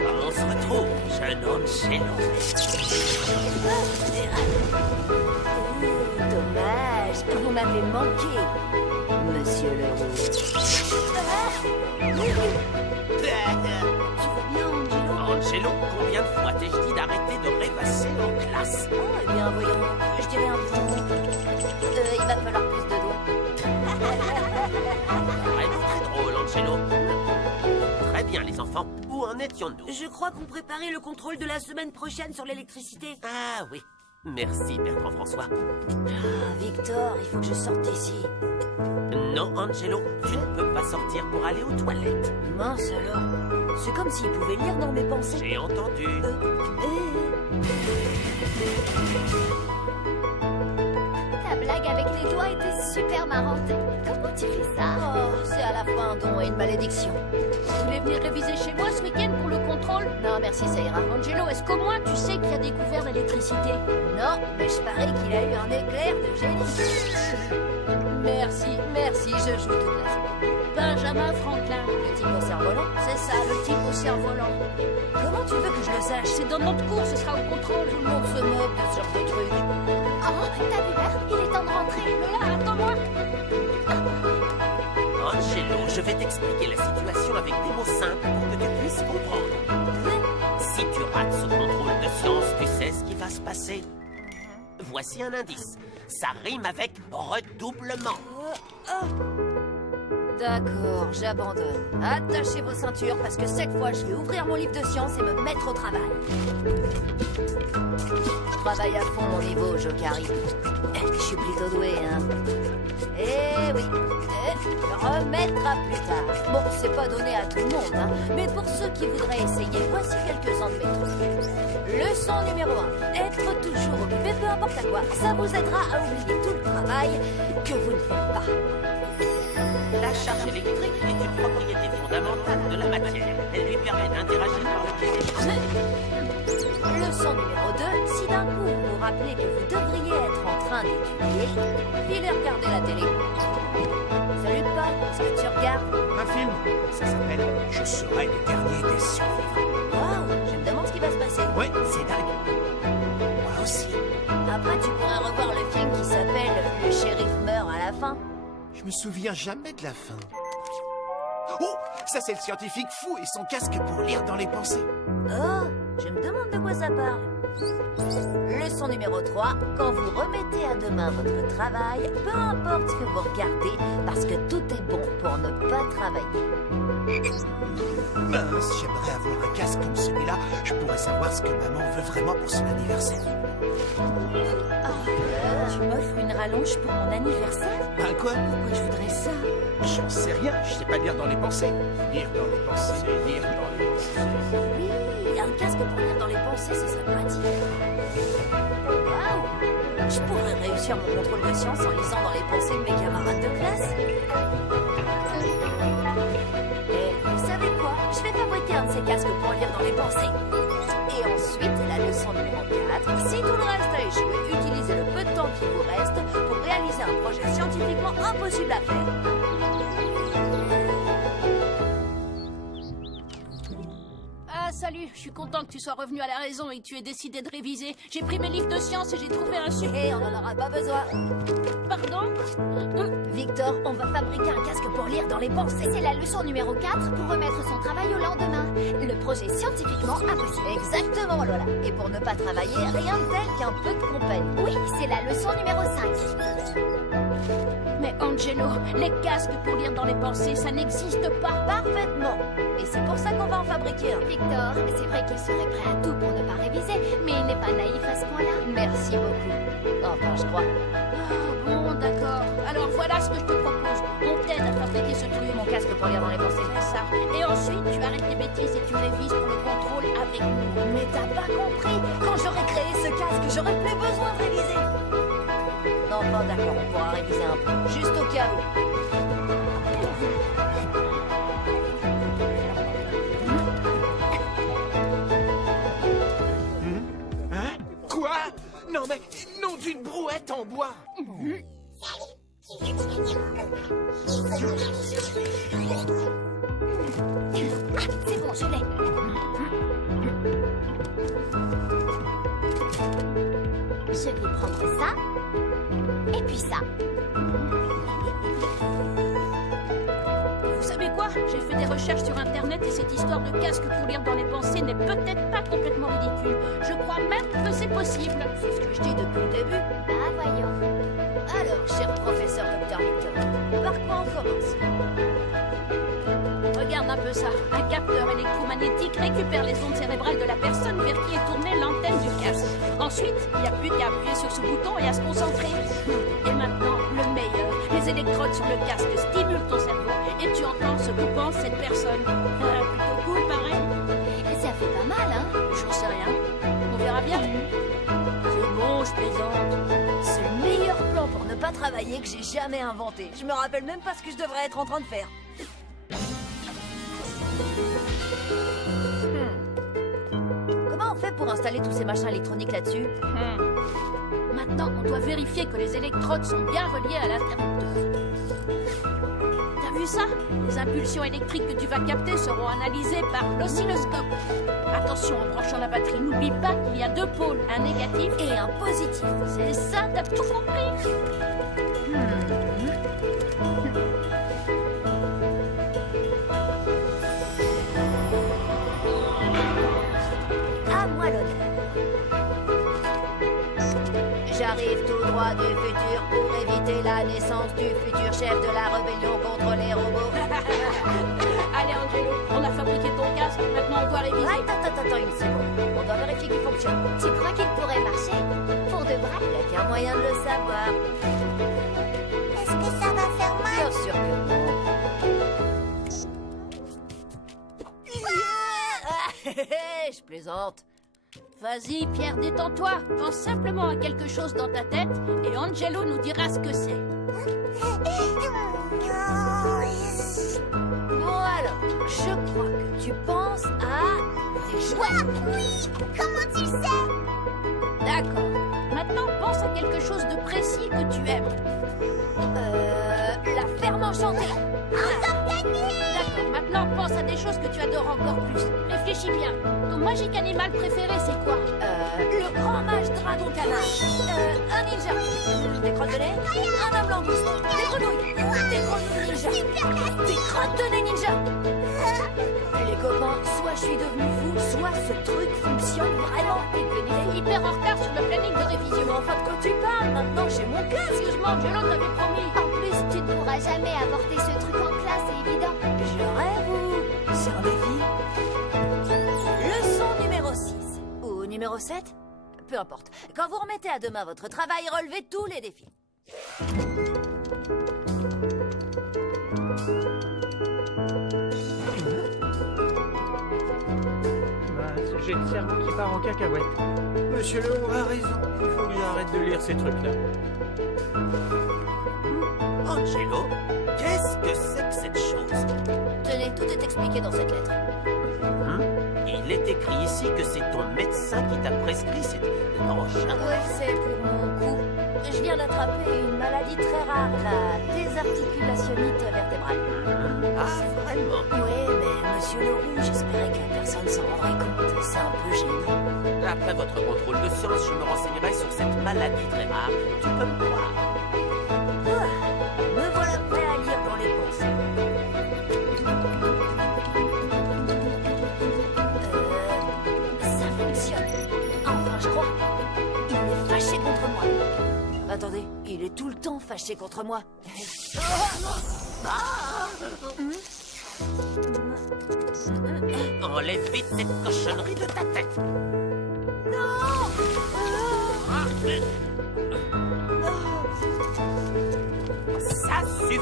On se retrouve, jeune Angelo. Dommage, vous m'avez manqué, monsieur le rouge. Tu vas bien, Angelo? Angelo, combien de fois t'ai-je dit d'arrêter de rêvasser en classe? Oh, eh bien, voyons, je dirais environ... il va falloir plus de doigts. Vraiment très drôle, Angelo. Très bien, les enfants. Où en étions-nous? Je crois qu'on préparait le contrôle de la semaine prochaine sur l'électricité. Ah oui. Merci, Bertrand François. Ah, Victor, il faut que je sorte d'ici. Non, Angelo, tu ne peux pas sortir pour aller aux toilettes. Mince alors. C'est comme s'il pouvait lire dans mes pensées. J'ai entendu. Ta blague avec les doigts était super marrante. Comment tu fais ça? Oh, c'est à la fois un don et une malédiction. Vous voulez venir réviser chez moi ce week-end pour le contrôle? Non, merci, ça ira. Angelo, est-ce qu'au moins tu sais qui a découvert l'électricité? Non, mais je parie qu'il a eu un éclair de génie. Merci, je joue toute la semaine. Benjamin Franklin. Le type au cerf-volant? C'est ça, le type au cerf-volant. Comment tu veux que je le sache? C'est dans notre cours, ce sera au contrôle. Tout le monde se moque de ce genre de truc. Oh, t'as vu l'heure? Il est temps de rentrer. Lola, attends-moi. Angelo, je vais t'expliquer la situation avec des mots simples pour que tu puisses comprendre. Si tu rates ce contrôle de science, tu sais ce qui va se passer. Voici un indice. Ça rime avec redoublement. D'accord, j'abandonne. Attachez vos ceintures parce que cette fois, je vais ouvrir mon livre de sciences et me mettre au travail. Travaille à fond mon niveau, Jokari. Je suis plutôt doué, hein. Eh oui, remettre à plus tard. Bon, c'est pas donné à tout le monde, hein. Mais pour ceux qui voudraient essayer, voici quelques-uns de mes trucs. Leçon numéro 1. Être toujours occupé, peu importe à quoi. Ça vous aidera à oublier tout le travail que vous ne faites pas. La charge électrique est une propriété fondamentale de la matière. Elle lui permet d'interagir par le biais des champs. Leçon numéro 2. Si d'un coup vous vous rappelez que vous devriez être en train d'étudier, filez regarder la télé. Salut Paul, est-ce que tu regardes? Un film, ça s'appelle Je serai le dernier des survivants. Waouh, je me demande ce qui va se passer. Oui, c'est dingue. Moi aussi. Après, tu pourrais revoir le film qui s'appelle Le shérif meurt à la fin. Je me souviens jamais de la fin. Oh, ça c'est le scientifique fou et son casque pour lire dans les pensées. Oh, je me demande de quoi ça parle. Leçon numéro 3. Quand vous remettez à demain votre travail, peu importe ce que vous regardez, parce que tout est bon pour ne pas travailler. Mince, j'aimerais avoir un casque comme celui-là. Je pourrais savoir ce que maman veut vraiment pour son anniversaire. Tu m'offres une rallonge pour mon anniversaire? Ben quoi? Pourquoi je voudrais ça? J'en sais rien, je sais pas lire dans les pensées. Lire dans les pensées, lire dans les pensées. Oui, un casque pour lire dans les pensées, ce serait pratique. Waouh! Je pourrais réussir mon contrôle de science en lisant dans les pensées de mes camarades de classe. Et vous savez quoi? Je vais fabriquer un de ces casques pour lire dans les pensées. Et ensuite, la leçon numéro 4. Si tout le reste a échoué, utilisez le peu de temps qui vous reste pour réaliser un projet scientifiquement impossible à faire. Ah, salut, je suis content que tu sois revenu à la raison et que tu aies décidé de réviser. J'ai pris mes livres de sciences et j'ai trouvé un super... Et on n'en aura pas besoin. Pardon? Victor, on va fabriquer un casque pour lire dans les pensées. C'est la leçon numéro 4 pour remettre son travail au lendemain. Le projet scientifiquement impossible. Exactement, Lola. Et pour ne pas travailler, rien de tel qu'un peu de compagnie. Oui, c'est la leçon numéro 5. Mais Angelo, les casques pour lire dans les pensées, ça n'existe pas. Parfaitement. Et c'est pour ça qu'on va en fabriquer un. Victor, c'est vrai qu'il serait prêt à tout pour ne pas réviser, mais il n'est pas naïf à ce point-là. Merci beaucoup. Enfin, je crois. Ah, bon, d'accord. Alors voilà ce que je te propose. On t'aide à fabriquer ce truc. Mon casque pour lire dans les pensées. C'est ça. Et ensuite, tu arrêtes les bêtises et tu révises pour le contrôle avec nous. Mais t'as pas compris. Quand j'aurai créé ce casque, j'aurai plus besoin de réviser. Non, bon, d'accord, on pourra réviser un peu. Juste au cas où. Hein? Quoi? Non mais, non d'une brouette en bois. Ah, c'est bon, je l'ai. je vais prendre ça. Et puis ça. Vous savez quoi? J'ai fait des recherches sur Internet et cette histoire de casque pour lire dans les pensées n'est peut-être pas complètement ridicule. Je crois même que c'est possible. C'est ce que je dis depuis le début. Bah voyons. Alors, cher professeur Dr. Victor, par quoi on commence? Regarde un peu ça. Un capteur électromagnétique récupère les ondes cérébrales de la personne vers qui est tournée l'antenne du casque. Ensuite, il n'y a plus qu'à appuyer sur ce bouton et à se concentrer. Et maintenant, le meilleur. Les électrodes sur le casque stimulent ton cerveau et tu entends ce que pense cette personne. Plutôt cool, pareil. Ça fait pas mal, hein? J'en sais rien. On verra bien. C'est bon, je plaisante. C'est le meilleur plan pour ne pas travailler que j'ai jamais inventé. Je me rappelle même pas ce que je devrais être en train de faire. Comment on fait pour installer tous ces machins électroniques là-dessus? Maintenant, on doit vérifier que les électrodes sont bien reliées à l'interrupteur. T'as vu ça? Les impulsions électriques que tu vas capter seront analysées par l'oscilloscope. Attention, en branchant la batterie, n'oublie pas qu'il y a deux pôles, un négatif et un positif. C'est ça, t'as tout compris? À moi l'honneur. J'arrive tout droit du futur pour éviter la naissance du futur chef de la rébellion contre les robots. Allez, Angelo, on a fabriqué ton casque, maintenant on doit réviser. Attends, une seconde. On doit vérifier qu'il fonctionne. Tu crois qu'il pourrait marcher? Pour de vrai? Il n'y a qu'un moyen de le savoir. Est-ce que ça va faire mal? Bien sûr que non. Je plaisante. Vas-y, Pierre, détends-toi. Pense simplement à quelque chose dans ta tête et Angelo nous dira ce que c'est. Bon alors, je crois que tu penses à des jouets. Oui! Comment tu sais? D'accord. Maintenant, pense à quelque chose de précis que tu aimes. La ferme enchantée. Encore gagné! D'accord. Maintenant, pense à des choses que tu adores encore plus. Réfléchis bien. Ton magique animal préféré, c'est quoi? Le grand mage dragon canard. Un ninja. Des crottes de nez. Un homme langouste. Des grenouilles. Des grenouilles ninja. Des crottes de nez ninja. Les copains, soit je suis devenu fou, soit ce truc fonctionne vraiment. Il est hyper en retard sur le planning de révision. Mais enfin, de quoi tu parles? Maintenant, j'ai mon casque. Excuse-moi, Angelo t'avait promis. En plus, tu ne pourras jamais apporter ce truc en classe, c'est évident. Je rêve ou c'est un défi? Leçon numéro 6. Ou numéro 7? Peu importe. Quand vous remettez à demain votre travail, relevez tous les défis. J'ai le cerveau qui part en cacahuète. Monsieur Leroux a raison. Il faut que j'arrête de lire ces trucs-là. Angelo, qu'est-ce que c'est que cette chose? Tenez, tout est expliqué dans cette lettre. Il est écrit ici que c'est ton médecin qui t'a prescrit cette branche. Oui, c'est pour mon cou. Je viens d'attraper une maladie très rare, la désarticulationnite vertébrale. Ah, vraiment? Oui, mais monsieur Leroux, j'espérais que personne s'en rendrait compte. C'est un peu gênant. Après votre contrôle de science, je me renseignerai sur cette maladie très rare. Tu peux me croire. Me voilà prêt à lire dans les pensées. Ça fonctionne. Enfin, je crois. Il est fâché contre moi. Attendez, il est tout le temps fâché contre moi. Enlève vite cette cochonnerie de ta tête. Ça suffit.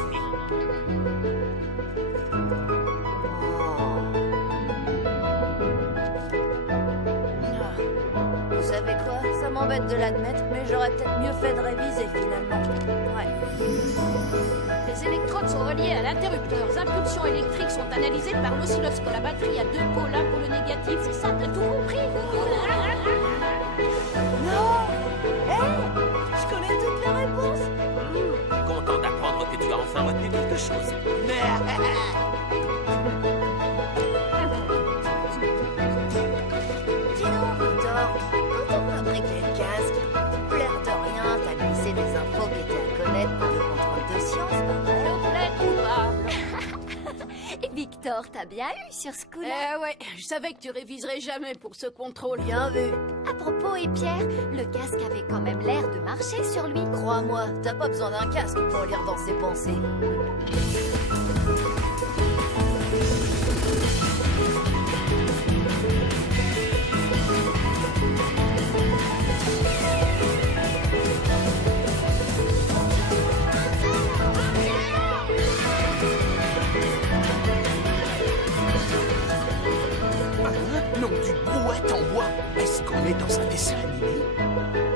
Vous savez quoi? Ça m'embête de l'admettre, mais j'aurais peut-être mieux fait de réviser finalement. Ouais. Les électrodes sont reliées à l'interrupteur. Les impulsions électriques sont analysées par l'oscilloscope. La batterie a deux pôles, un pour le négatif. C'est ça, t'as tout compris? Non! Hé! Je connais toutes les réponses! Content d'apprendre que tu as enfin retenu quelque chose. Dis donc, Victor, quand on fabriquait le casque, l'air Alors, t'as bien eu sur ce coup-là. Eh ouais, je savais que tu réviserais jamais pour ce contrôle. Bien vu. À propos, et Pierre, le casque avait quand même l'air de marcher sur lui. Crois-moi, t'as pas besoin d'un casque pour lire dans ses pensées. Non, du brouette en bois. Est-ce qu'on est dans un dessin animé?